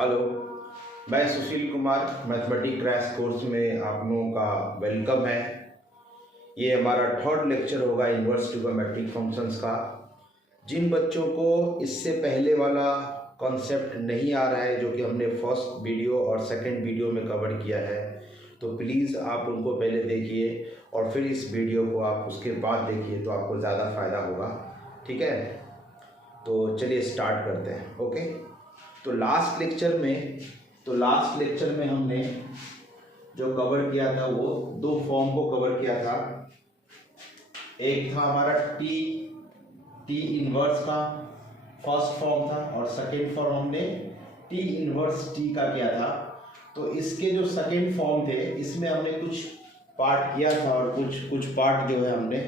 Hello, मैं Sushil Kumar mathematics crash course में आप लोगों का वेलकम है। ये हमारा थर्ड लेक्चर होगा इन्वर्स ट्रिग्नोमेट्रिक फंक्शंस का। जिन बच्चों को इससे पहले वाला कॉन्सेप्ट नहीं आ रहा है, जो कि हमने फर्स्ट वीडियो और सेकंड वीडियो में कवर किया है, तो प्लीज़ आप उनको पहले देखिए और फिर इस वीडियो को आप उसके बाद देखिए, तो आपको ज़्यादा फ़ायदा होगा। ठीक है, तो चलिए स्टार्ट करते हैं। ओके, तो लास्ट लेक्चर में हमने जो कवर किया था वो दो फॉर्म को कवर किया था। एक था हमारा टी इनवर्स का फर्स्ट फॉर्म था और सेकेंड फॉर्म हमने टी इनवर्स टी का किया था। तो इसके जो सेकेंड फॉर्म थे इसमें हमने कुछ पार्ट किया था और कुछ पार्ट जो है हमने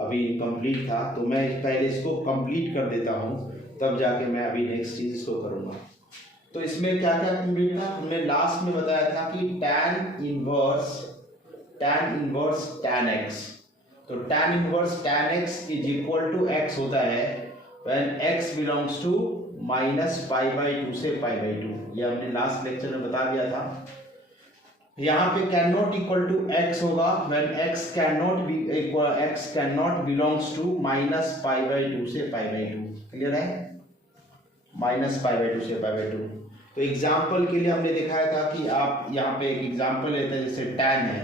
अभी कंप्लीट था। तो मैं पहले इसको कंप्लीट कर देता हूँ, तब जाके मैं अभी नेक्स्ट चीज़ इसको करूँगा। तो इसमें क्या क्या कंप्लीट था, हमने लास्ट में बताया था कि tan इनवर्स tan x, तो tan inverse tan x is equal to x होता है व्हेन x बिलोंग्स टू -π/2 से π/2। ये हमने लास्ट लेक्चर में बता दिया था। यहाँ पे can not equal to x होगा when x can not belongs to -π/2 से π/2। क्लियर है? -π/2 से π/2। तो एग्जाम्पल के लिए हमने दिखाया था कि आप यहाँ पे एक एग्जाम्पल लेते हैं, जैसे tan है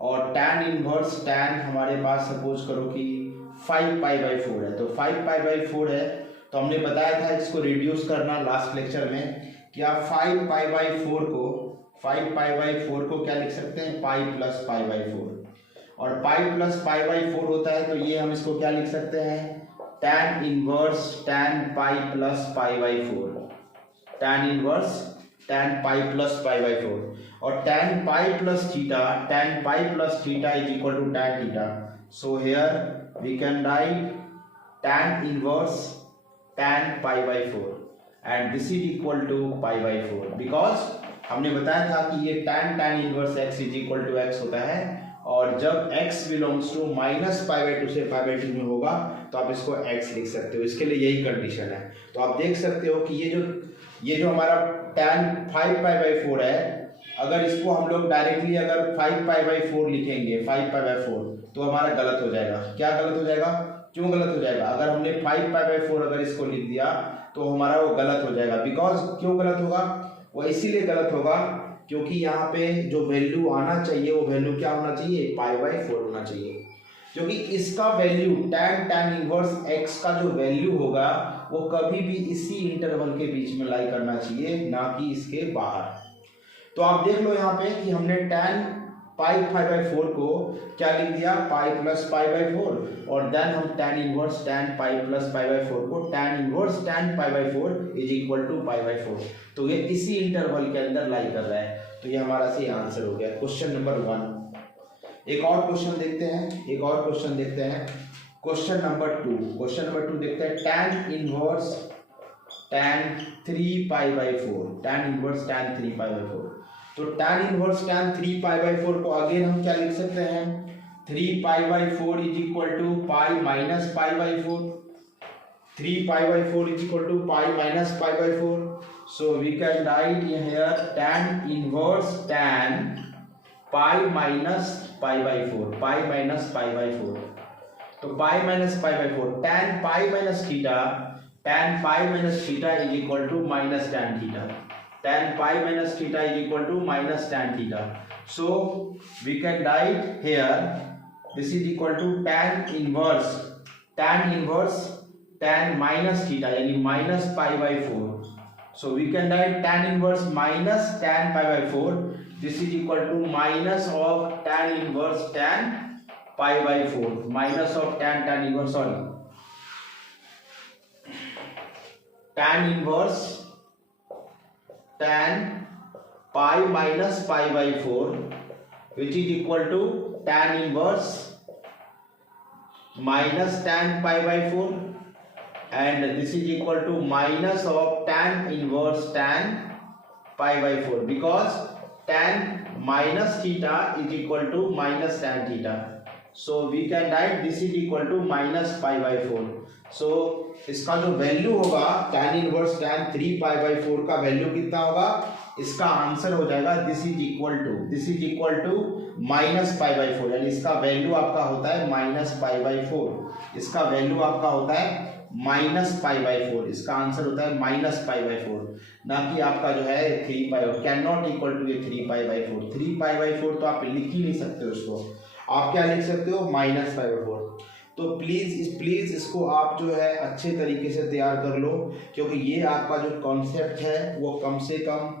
और tan इनवर्स tan हमारे पास सपोज करो कि 5π/4 है। तो 5π/4 है, तो हमने बताया था इसको रिड्यूस करना लास्ट लेक्चर में कि आप 5π/4 को क्या लिख सकते हैं, पाई प्लस π/4, और पाई प्लस π/4 होता है तो ये हम इसको क्या लिख सकते हैं, tan inverse tan pi plus π/4, tan inverse tan pi plus π/4, और tan pi plus theta is equal to tan theta. So here we can write tan inverse tan π/4 and this is equal to π/4, because हमने बताया था कि ये tan inverse x is equal to x होता है, और जब x बिलोंग्स टू -π/2 से π/2 में होगा तो आप इसको x लिख सकते हो। इसके लिए यही कंडीशन है। तो आप देख सकते हो कि ये जो हमारा tan 5π/4 है, अगर इसको हम लोग डायरेक्टली अगर 5π/4 लिखेंगे 5π/4 तो हमारा गलत हो जाएगा। क्या गलत हो जाएगा? क्यों गलत हो जाएगा? अगर हमने 5π/4 अगर इसको लिख दिया तो हमारा वो गलत हो जाएगा। बिकॉज क्यों गलत होगा? वो इसीलिए गलत होगा क्योंकि यहाँ पे जो वैल्यू आना चाहिए वो वैल्यू क्या होना चाहिए, π/4 होना चाहिए। क्योंकि इसका वैल्यू tan इनवर्स x का जो वैल्यू होगा वो कभी भी इसी इंटरवल के बीच में लाई करना चाहिए, ना कि इसके बाहर। तो आप देख लो यहाँ पे कि हमने tan π/4 को क्या लिख दिया, पाई प्लस π/4, और देन हम tan inverse tan pi plus π/4 को tan inverse tan π/4 is equal to π/4। तो ये इसी इंटरवल के अंदर लाई कर रहा है। तो ये हमारा सही आंसर हो गया क्वेश्चन नंबर 1। एक और क्वेश्चन देखते हैं, क्वेश्चन नंबर 2 देखते हैं। tan इनवर्स tan 3π/4, तो tan इनवर्स tan 3π/4 को अगेन हम क्या लिख सकते हैं, 3π/4 is equal to pi minus π/4, 3π/4 is equal to pi minus π/4। So we can write here tan inverse tan pi minus π/4, तो pi minus π/4, tan pi minus theta is equal to minus tan theta, tan pi minus theta is equal to minus tan theta. So we can write here this is equal to tan inverse tan minus theta यानी minus π/4. So we can write tan inverse minus tan π/4. This is equal to minus of tan inverse tan π/4, minus of tan inverse tan inverse tan pi minus π/4 which is equal to tan inverse minus tan π/4, and this is equal to minus of tan inverse tan π/4, because tan minus theta is equal to minus tan theta, so we can write this is equal to minus pi by 4। So इसका जो value होगा tan inverse tan 3 pi by 4 का वैल्यू कितना होगा, इसका answer हो जाएगा this is equal to minus pi by 4, यानी इसका वैल्यू आपका होता है माइनस पाई बाई 4। इसका वैल्यू आपका होता है माइनस पाई बाई 4, इसका आंसर होता है माइनस पाई बाई 4, ना कि आपका जो है 3 पाई, कैन नॉट इक्वल टू ये 3 पाई बाई 4। 3 पाई बाई 4 तो आप लिख ही नहीं सकते उसको, आप क्या लिख सकते हो, माइनस पाई बाई 4। तो प्लीज़ इसको आप जो है अच्छे तरीके से तैयार कर लो, क्योंकि ये आपका जो कॉन्सेप्ट है वो कम से कम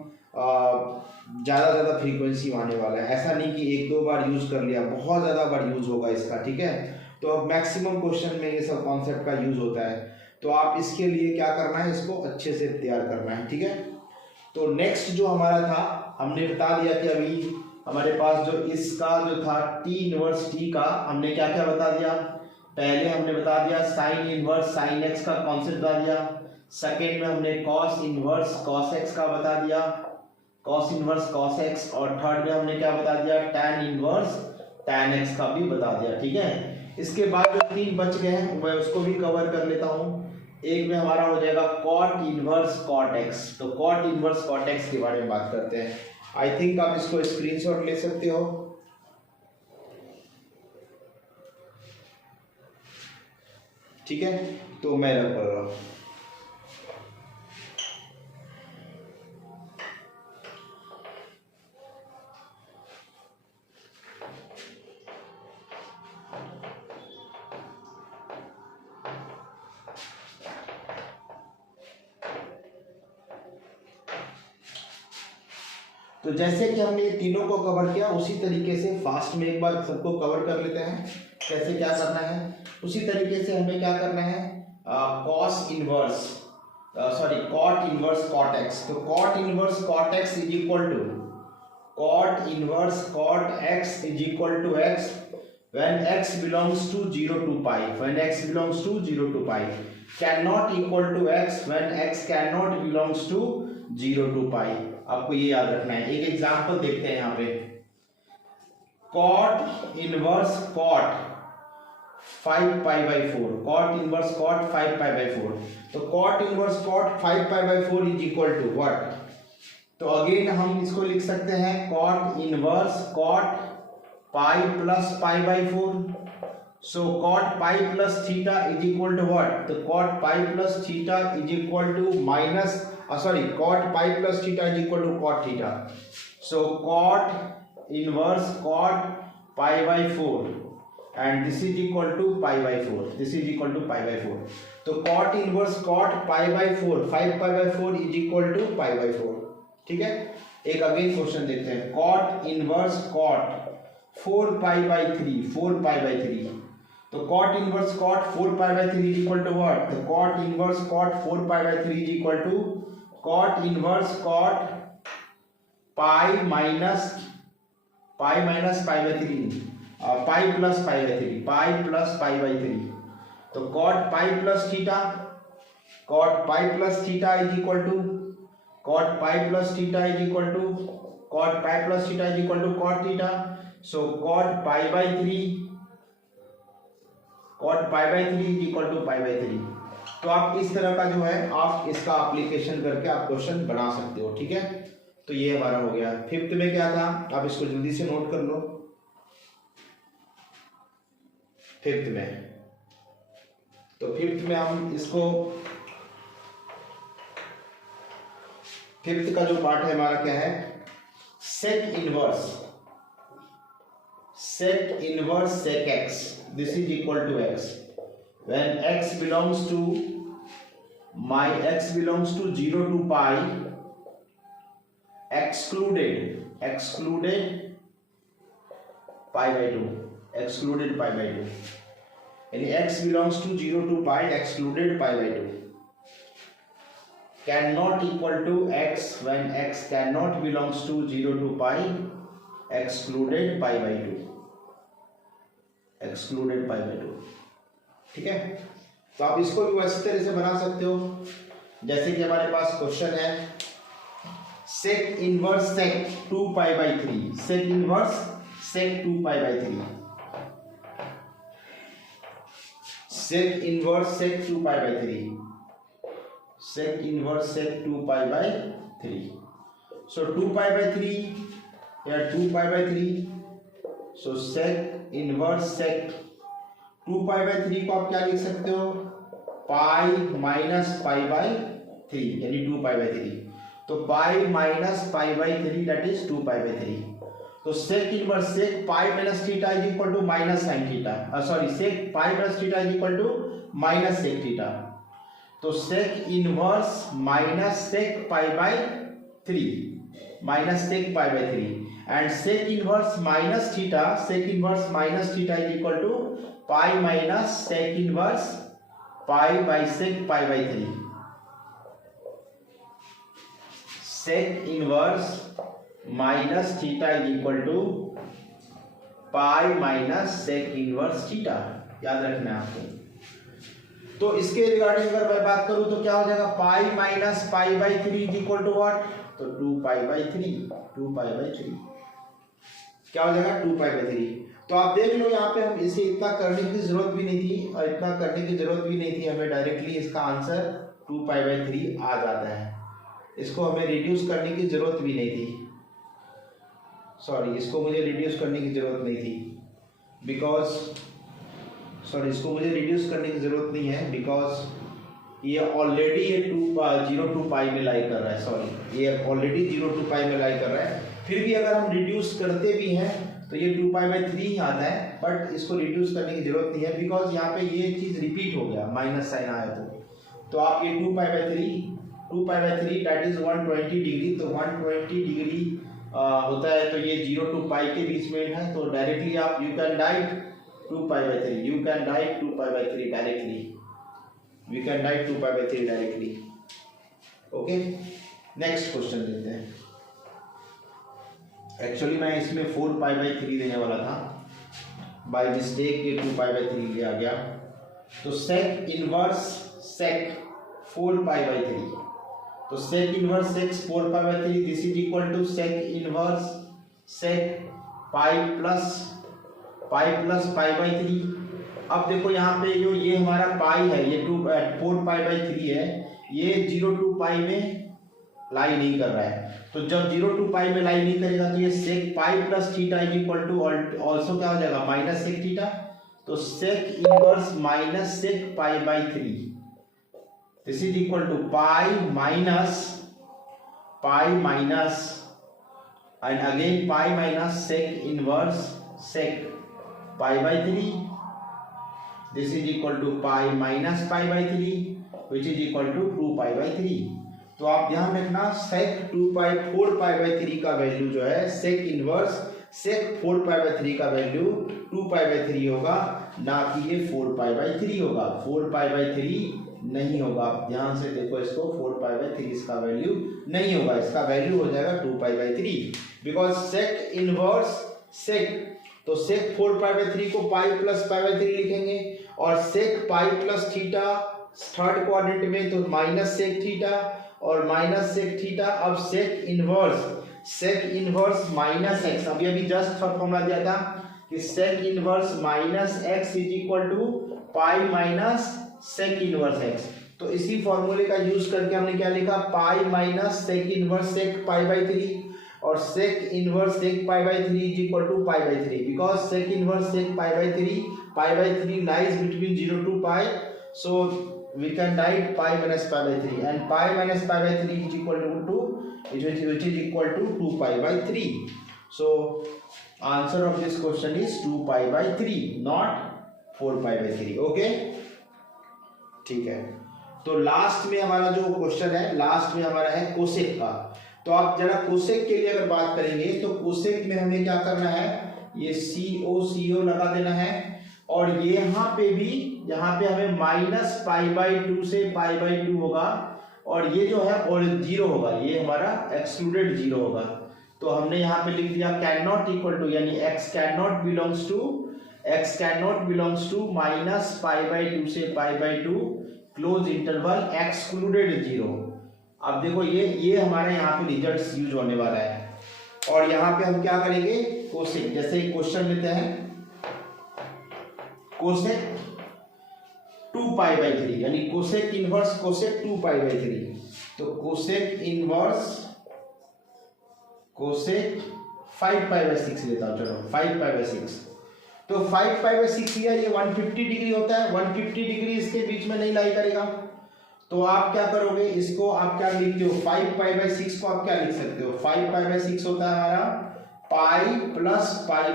ज़्यादा फ्रीक्वेंसी आने वाला है। ऐसा नहीं कि 1-2 बार यूज़ कर लिया, बहुत ज़्यादा बार यूज़ होगा इसका, ठीक है। तो अब मैक्सिमम क्वेश्चन में ये सब कॉन्सेप्ट का यूज़ होता है, तो आप इसके लिए क्या करना है, इसको अच्छे से तैयार करना है, ठीक है। तो नेक्स्ट जो हमारा था, हमने बता दिया कि अभी हमारे पास जो इसका जो था टी इनवर्स टी का, हमने क्या क्या बता दिया। पहले हमने बता दिया साइन इनवर्स साइन एक्स का कॉन्सेप्ट बता दिया। सेकेंड में हमने कॉस इनवर्स कॉस एक्स का बता दिया, कॉस इनवर्स कॉस एक्स। और थर्ड में हमने क्या बता दिया, टैन इनवर्स टैन एक्स का भी बता दिया, ठीक है। इसके बाद जो 3 बच गए हैं मैं उसको भी कवर कर लेता हूँ। एक में हमारा हो जाएगा कॉट इनवर्स कॉट एक्स। तो कॉट इनवर्स कॉट एक्स के बारे में बात करते हैं। आई थिंक आप इसको स्क्रीनशॉट ले सकते हो, ठीक है। तो मैं रख पढ़ रहा हूँ। तो जैसे कि हमने तीनों को कवर किया, उसी तरीके से फास्ट में एक बार सबको कवर कर लेते हैं। कैसे क्या करना है, उसी तरीके से हमें क्या करना है, cos inverse cot inverse cot x. तो cot inverse cot x is equal to cot inverse cot x is equal to x when x belongs to 0 to pi, when x belongs to 0 to pi, can not equal to x when x can not belongs to 0 to pi. आपको ये याद रखना है। एक example देखते हैं यहाँ पे, cot inverse cot 5 pi by 4, cot inverse cot 5 pi by 4। तो cot inverse cot 5 pi by 4 is equal to what. तो अगेन हम इसको लिख सकते हैं cot inverse cot pi plus pi by 4। So cot pi plus theta is equal to what. तो cot pi plus theta is equal to minus cot pi plus theta is equal to cot theta. So cot inverse cot pi by 4 and this is equal to pi by 4. This is equal to pi by 4. तो cot inverse cot pi by 4 5 pi by 4 is equal to pi by 4, ठीक है। एक again question देखते हैं, cot inverse cot 4 pi by 3 4 pi by 3। तो cot inverse cot 4 pi by 3 is equal to what। तो cot inverse cot 4 pi by 3 is equal to cot inverse cot pi minus pi by 3 pi plus pi by 3 pi plus pi by 3। तो cot pi plus theta is equal to cot pi plus theta is equal to cot pi plus theta is equal to cot theta। So cot pi by 3 is equal to pi by 3। तो आप इस तरह का जो है आप इसका application करके आप क्वेश्चन बना सकते हो, ठीक है। तो ये हमारा हो गया। फिफ्थ में क्या था, आप इसको जल्दी से नोट कर लो। फिफ्थ में हम इसको, फिफ्थ का जो पार्ट है हमारा क्या है, sec inverse sec x, this is equal to x when x belongs to 0 to pi excluded pi by 2, यानी x belongs to 0 to pi excluded pi by 2 cannot equal to x when x cannot belongs to 0 to pi excluded pi by 2, ठीक है। तो आप इसको भी वैसे तरह से बना सकते हो, जैसे कि हमारे पास क्वेश्चन है sec inverse sec 2 pi by 3, sec inverse sec 2 pi by 3। sec inverse sec 2 pi by 3, sec inverse sec 2 pi by 3. So 2 pi by 3, here 2 pi by 3, so sec inverse sec 2 pi by 3 को आप क्या लिख सकते हो, पाई minus pi by 3, यानी 2 pi by 3. तो pi minus pi by 3 that is 2 pi by 3. तो sec inverse sec pi minus theta is equal to minus sine theta, sorry sec pi minus theta is equal to minus sec theta. तो sec inverse minus sec pi by 3, minus sec pi by 3, and sec inverse minus theta, sec inverse minus theta is equal to pi minus sec inverse pi by sec pi by 3. sec inverse minus theta is equal to pi minus sec inverse theta, याद रखना है आपको. तो इसके regarding अगर मैं बात करूं तो क्या हो जाएगा, pi minus pi by 3 is equal to what, तो 2 पाई बाई 3, 2 पाई बाई 3 क्या हो जाएगा, 2 पाई बाई 3. तो आप देख लो यहाँ पे हम इसे इतना करने की जरूरत भी नहीं थी, और इतना करने की जरूरत भी नहीं थी, हमें डायरेक्टली इसका आंसर 2 पाई बाई 3 आ जाता है. इसको हमें रिड्यूस करने की जरूरत भी नहीं थी, सॉरी इसको मुझे रिड्यूस करने की ज़रूरत नहीं थी, बिकॉज सॉरी इसको मुझे रिड्यूस करने की ज़रूरत नहीं है, बिकॉज ये ऑलरेडी ये 0 टू पाई में लाई कर रहा है, सॉरी ये ऑलरेडी 0 टू पाई में लाई कर रहा है. फिर भी अगर हम रिड्यूस करते भी हैं तो ये 2 पाई बाई 3 ही आता है, बट इसको रिड्यूस करने की ज़रूरत नहीं है, बिकॉज यहाँ पे ये चीज़ रिपीट हो गया, माइनस साइन आया तो आप ये 2 pi by 3 that is 120 degree, तो 120 डिग्री होता है, तो ये 0 टू पाई के बीच में है, तो डायरेक्टली आप you can write 2 pi by 3, you can write 2 pi by 3 directly, we can write 2 pi by 3 directly. Okay, next question लेते हैं. एक्चुअली मैं इसमें 4 पाई बाई 3 देने वाला था, बाय मिस्टेक ये 2 पाई बाई 3 लिया गया. तो सेक इनवर्स सेक 4 पाई बाई 3, तो sec inverse sec 4 pi by 3 this is equal to sec inverse sec pi plus pi by 3. अब देखो यहाँ पे जो ये हमारा पाई है, ये 4 पाई बाई 3 है, ये 0 टू पाई में लाई नहीं कर रहा है. तो जब 0 टू पाई में लाई नहीं करेगा तो ये sec pi plus theta is equal to also क्या हो जाएगा, माइनस sec थीटा. तो sec inverse minus sec pi by 3, this is equal to pi minus and again pi minus sec inverse sec pi by 3. This is equal to pi minus pi by 3 which is equal to 2 pi by 3. तो आप ध्यान रखना sec 4 pi by 3 का value जो है sec inverse sec 4 pi by 3 का value 2 pi by 3 होगा, ना कि ये 4 pi by 3 होगा. 4 pi by 3 नहीं होगा, आप ध्यान से देखो इसको, 4 पाई बाई 3 इसका वैल्यू नहीं होगा, इसका वैल्यू हो जाएगा 2 pi by 3, because sec inverse sec, तो सेक 4 पाई बाई 3 को पाई प्लस पाई बाई 3 लिखेंगे, और sec pi plus theta third quadrant में तो माइनस सेक थीटा और माइनस सेक थीटा. अब सेक इनवर्स माइनस एक्स, अभी जस्ट फॉर्मूला दिया था कि sec inverse minus x is equal to pi minus sec inverse x. तो इसी फॉर्मूले का यूज करके हमने क्या लिखा, pi minus sec inverse sec pi by 3, और sec inverse sec pi by 3 is equal to pi by 3, because sec inverse sec pi by 3 lies between 0 to pi, so we can write pi minus pi by 3, and pi minus pi by 3 is equal to 2 which is equal to 2 pi by 3. So answer of this question is 2 pi by 3, not 4 pi by 3. okay, ठीक है. तो last में हमारा जो question है, last में हमारा है कोसेक का. तो आप जरा कोसेक के लिए अगर बात करेंगे तो कोसेक में हमें क्या करना है, ये CO लगा देना है, और ये यहाँ पे भी, यहाँ पे हमें माइनस पाई बाई 2 से पाई बाई 2 होगा, और ये जो है और 0 होगा, ये हमारा एक्सक्लूडेड 0 होगा. तो हमने यहाँ पे लिख दिया कैन नॉट इक्वल टू, यानी x can not belongs to minus pi by 2 से pi by 2 close interval excluded 0. अब देखो ये हमारे यहाँ पे रिजल्ट यूज होने वाला है, और यहाँ पे हम क्या करेंगे, कोसेक, जैसे क्वेश्चन लेते हैं कोसेक 2π/3 यानी कोसेक इनवर्स कोसेक 2π/3। तो कोसेक इनवर्स कोसेक 5π/6 लेता हूँ, चलो 5π/6। तो 5π/6 लिया, ये 150 डिग्री होता है, 150 डिग्री इसके बीच में नहीं लाई करेगा। तो आप क्या करोगे, इसको आप क्या लिखते हो, 5π/6 को आप क्या लिख सकते हो, 5π/6 होता है हमारा pi plus pi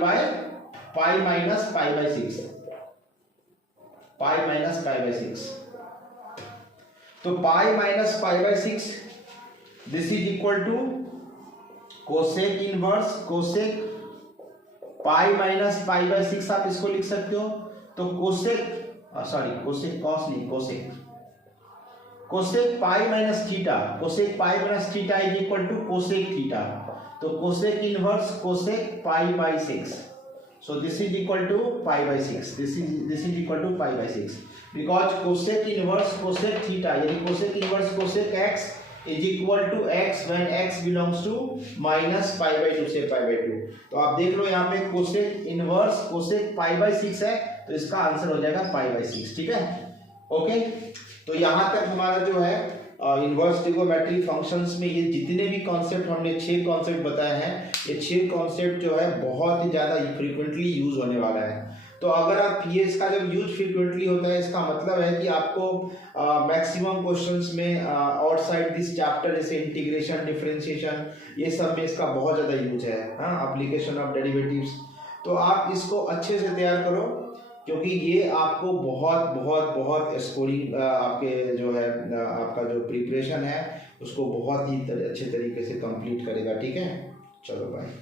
minus π/6, pi minus π/6। तो pi minus π/6 this is equal to cosec inverse cosec pi minus π/6 आप इसको लिख सकते हो। तो कोसेक कोसेक कॉस नहीं, cosec pi minus theta, cosec pi minus theta is equal to cosec theta. तो cosec inverse cosec π/6, so this is equal to π/6, this is equal to π/6 because cosec inverse cosec theta यानी cosec inverse cosec x is equal to x when x belongs to minus π/2 से π/2। तो आप देख लो यहाँ पे cosec inverse cosec π/6 है, तो इसका आंसर हो जाएगा π/6। ठीक है, ओके। तो यहाँ तक हमारा जो है इनवर्स ट्रिगोनोमेट्री फंक्शंस में ये जितने भी कॉन्सेप्ट हमने 6 कॉन्सेप्ट बताए हैं, ये 6 कॉन्सेप्ट जो है बहुत ही ज़्यादा फ्रीक्वेंटली यूज होने वाला है। तो अगर आप ये इसका जब यूज फ्रीक्वेंटली होता है, इसका मतलब है कि आपको मैक्सिमम क्वेश्चंस में आउटसाइड दिस चैप्टर जैसे इंटीग्रेशन डिफरेंशिएशन ये सब में इसका बहुत ज़्यादा यूज है, हाँ, एप्लीकेशन ऑफ डेरिवेटिव्स। तो आप इसको अच्छे से तैयार करो, क्योंकि ये आपको बहुत बहुत बहुत स्कोरिंग आपके जो है आपका जो प्रिपरेशन है उसको बहुत ही अच्छे तरीके से कंप्लीट करेगा। ठीक है, चलो बाय।